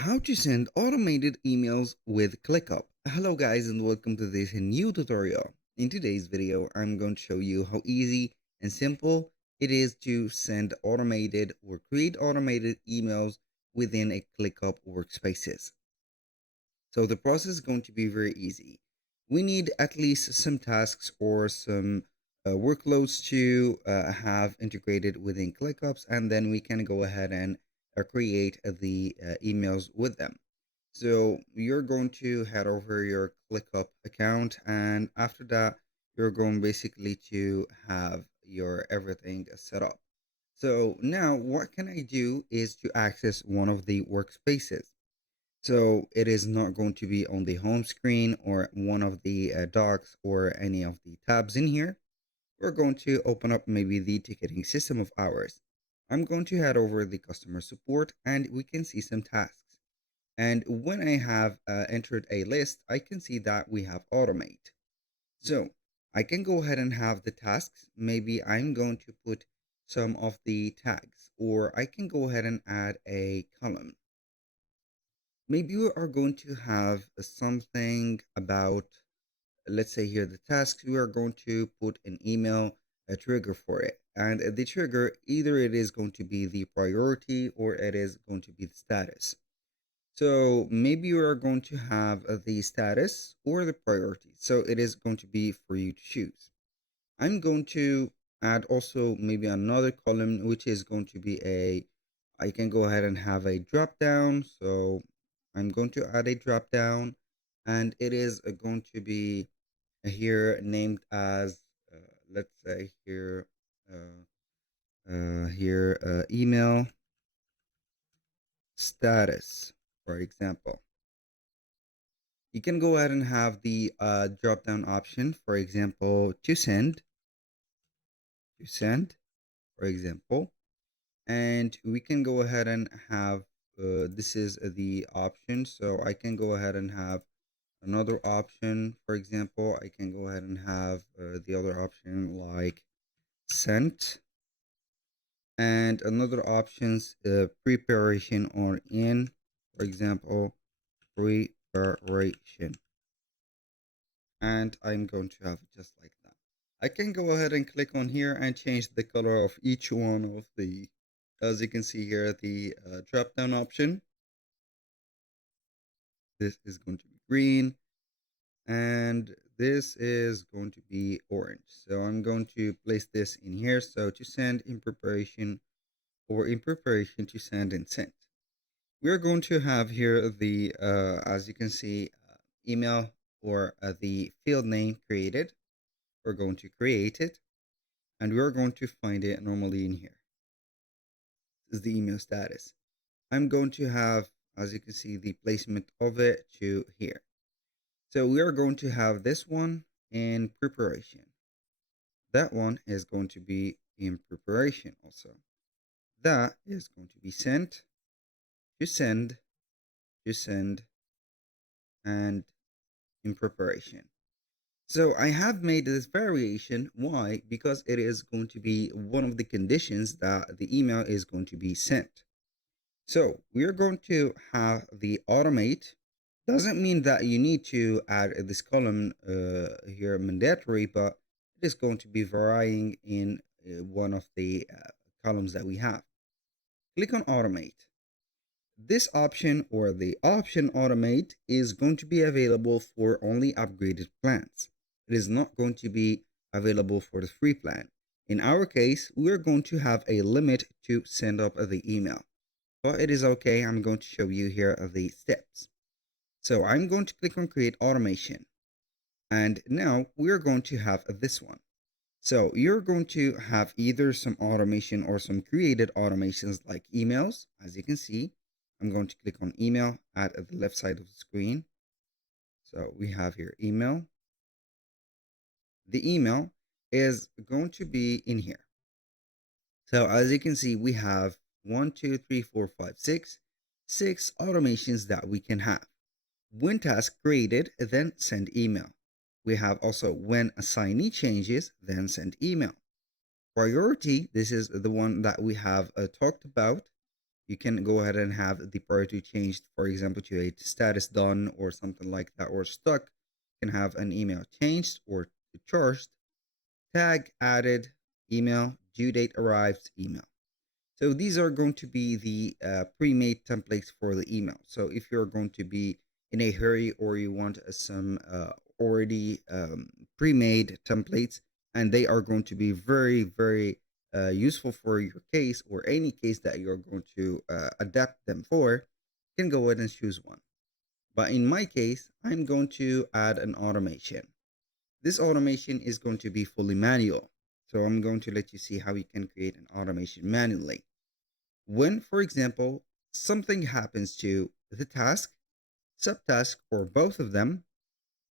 How to send automated emails with Clickup. Hello guys and welcome to this new tutorial. In today's video, I'm going to show you how easy and simple it is to send automated or create automated emails within a Clickup workspaces. So the process is going to be very easy. We need at least some tasks or some workloads to have integrated within ClickUps, and then we can go ahead and create the emails with them. So you're going to head over your ClickUp account, and after that, you're going basically to have your everything set up. So now what can I do is to access one of the workspaces. So it is not going to be on the home screen or one of the docs or any of the tabs in here. We're going to open up maybe the ticketing system of ours. I'm going to head over the customer support and we can see some tasks. And when I have entered a list, I can see that we have automate. So I can go ahead and have the tasks. Maybe I'm going to put some of the tags, or I can go ahead and add a column. Maybe we are going to have something about, let's say here, the tasks. We are going to put an email, a trigger for it. And the trigger, either it is going to be the priority or it is going to be the status. So maybe you are going to have the status or the priority. So it is going to be for you to choose. I'm going to add also maybe another column, which is going to be I can go ahead and have a drop down. So I'm going to add a drop down and it is going to be here named as, let's say here, email status, for example. You can go ahead and have the drop down option, for example, to send, for example, and we can go ahead and have this is the option. So I can go ahead and have another option. For example, I can go ahead and have the other option like sent, and another options preparation or in, for example, preparation, and I'm going to have it just like that. I can go ahead and click on here and change the color of each one of the, as you can see here, the drop down option. This is going to be green and this is going to be orange. So I'm going to place this in here. So to send in preparation, or in preparation to send and sent. We're going to have here the, as you can see, email or the field name created. We're going to create it and we're going to find it normally in here. This is the email status. I'm going to have, as you can see, the placement of it to here. So we are going to have this one in preparation. That one is going to be in preparation also. That is going to be sent, to send, to send, and in preparation. So I have made this variation. Why? Because it is going to be one of the conditions that the email is going to be sent. So we're going to have the automate. Doesn't mean that you need to add this column here mandatory, but it is going to be varying in one of the columns that we have. Click on automate. This option, or the option automate, is going to be available for only upgraded plans. It is not going to be available for the free plan. In our case, we're going to have a limit to send up the email. But it is okay. I'm going to show you here the steps. So I'm going to click on create automation. And now we're going to have this one. So you're going to have either some automation or some created automations like emails. As you can see, I'm going to click on email at the left side of the screen. So we have here email. The email is going to be in here. So as you can see, we have 1, 2, 3, 4, 5, 6 automations that we can have. When task created, then send email. We have also when assignee changes, then send email. Priority, this is the one that we have talked about. You can go ahead and have the priority changed, for example, to a status done or something like that, or stuck. You can have an email changed or charged, tag added, email, due date arrived, email. So these are going to be the pre-made templates for the email. So if you're going to be in a hurry or you want some already pre-made templates, and they are going to be very, very useful for your case or any case that you're going to adapt them for, you can go ahead and choose one. But in my case, I'm going to add an automation. This automation is going to be fully manual. So I'm going to let you see how you can create an automation manually. When, for example, something happens to the task, subtask, or both of them,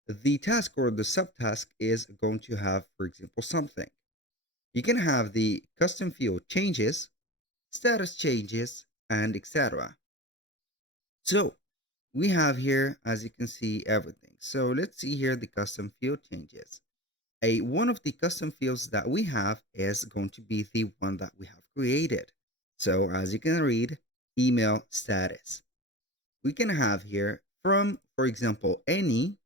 the task or the subtask is going to have, for example, something. You can have the custom field changes, status changes, and etc. So we have here, as you can see, everything. So let's see here the custom field changes. One of the custom fields that we have is going to be the one that we have created. So as you can read, email status. We can have here from, for example, any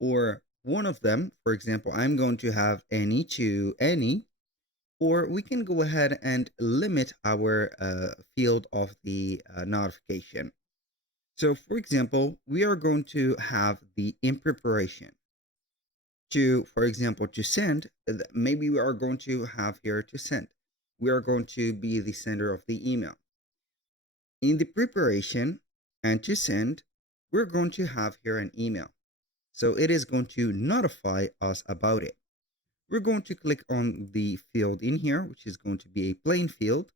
or one of them. For example, I'm going to have any to any, or we can go ahead and limit our field of the notification. So for example, we are going to have the in preparation to, for example, to send. Maybe we are going to have here to send. We are going to be the sender of the email. In the preparation and to send, we're going to have here an email. So it is going to notify us about it. We're going to click on the field in here, which is going to be a plain field.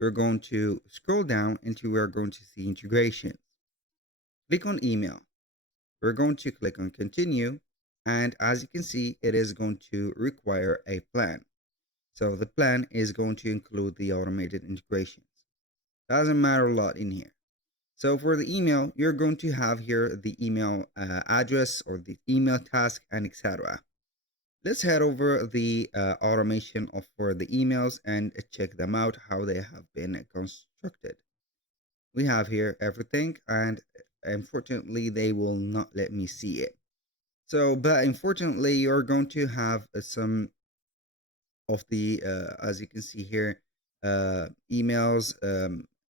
We're going to scroll down until we're going to see integrations. Click on email. We're going to click on continue. And as you can see, it is going to require a plan. So the plan is going to include the automated integrations. Doesn't matter a lot in here. So for the email, you're going to have here the email address or the email task and etc. Let's head over the automation for the emails and check them out, how they have been constructed. We have here everything, and unfortunately, they will not let me see it. So, but unfortunately, you're going to have some of the, as you can see here, emails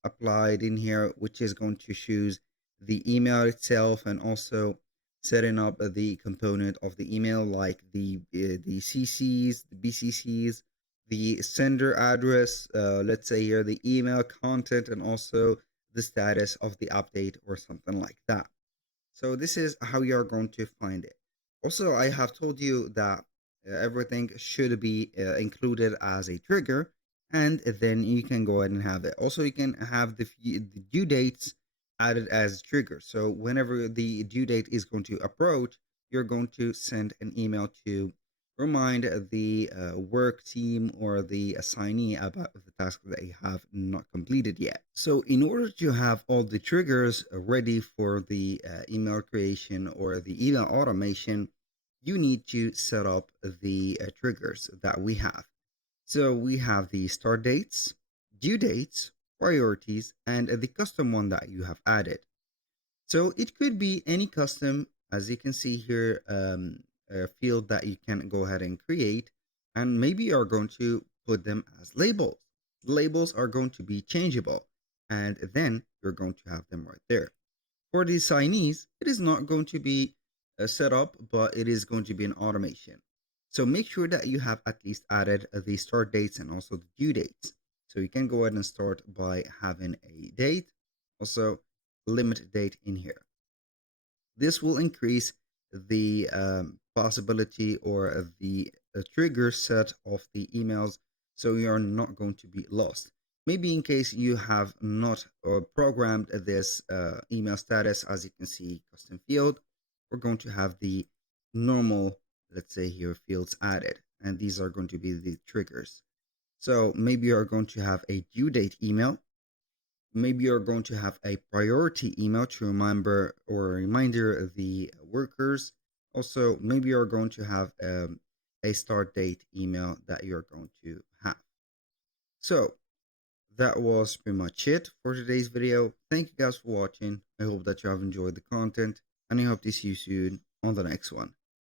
applied in here, which is going to choose the email itself and also setting up the component of the email, like the CCs, the BCCs, the sender address, let's say here the email content, and also the status of the update or something like that. So this is how you are going to find it. Also, I have told you that everything should be included as a trigger, and then you can go ahead and have it. Also, you can have the due dates added as trigger. So whenever the due date is going to approach, you're going to send an email to remind the work team or the assignee about the task that you have not completed yet. So in order to have all the triggers ready for the email creation or the email automation, you need to set up the triggers that we have. So we have the start dates, due dates, priorities, and the custom one that you have added. So it could be any custom, as you can see here, a field that you can go ahead and create, and maybe you're going to put them as labels. Labels are going to be changeable, and then you're going to have them right there. For the signees, it is not going to be set up, but it is going to be an automation. So make sure that you have at least added the start dates and also the due dates. So you can go ahead and start by having a date, also limit date in here. This will increase the possibility or the trigger set of the emails, so you are not going to be lost. Maybe in case you have not programmed this email status, as you can see, custom field, we're going to have the normal, let's say here, fields added, and these are going to be the triggers. So maybe you're going to have a due date email. Maybe you're going to have a priority email to remember or reminder the workers. Also, maybe you're going to have a start date email that you're going to have. So that was pretty much it for today's video. Thank you guys for watching. I hope that you have enjoyed the content, and I hope to see you soon on the next one.